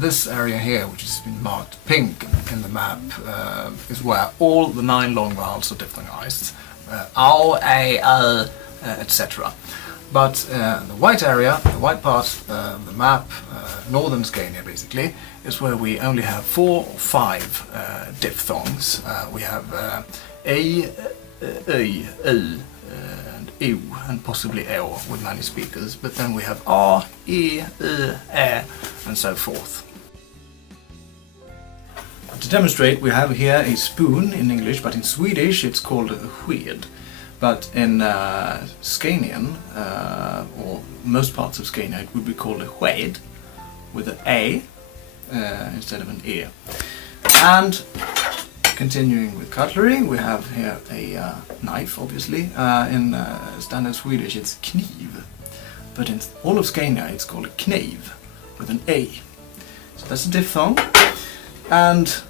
this area here, which has been marked pink in the map, is where all the 9 long vowels are diphthongized. Ao, a, etc. But the white area, the white part of the map, northern Scania basically, is where we only have 4 or 5 diphthongs. We have a, and u, and possibly o with many speakers, but then we have a, e, and so forth. To demonstrate, we have here a spoon in English, but in Swedish it's called a skäed. But in Scanian, or most parts of Scania, it would be called a skäed, with an a instead of an e. And continuing with cutlery, we have here a knife, obviously. In standard Swedish it's kniv, but in all of Scania it's called a kniv, with an a. So that's a diphthong. And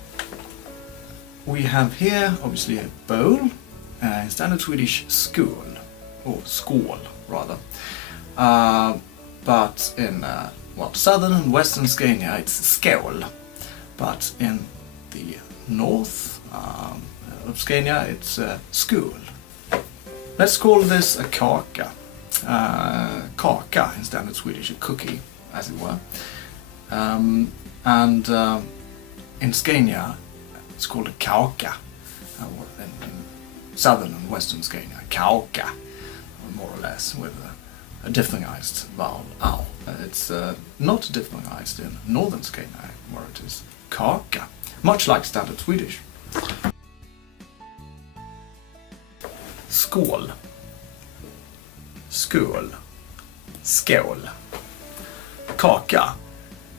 we have here, obviously, a bowl. In standard Swedish, skål, or skål rather. But in southern and western Scania it's skål. But in the north of Scania it's skål. Let's call this a kaåka. Kaåka in standard Swedish, a cookie, as it were. In Scania it's called a kaåka. In southern and western Scania, kaåka, more or less, with a diphthongized vowel, ow. It's not diphthongized in northern Scania, where it is kaåka, much like standard Swedish. Skål, skål, skål. Kaka,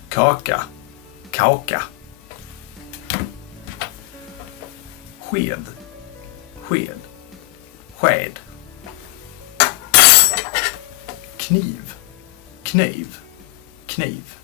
kaka, kaåka. Skäed, skäed, skäed. Kniv, kniv, kniv.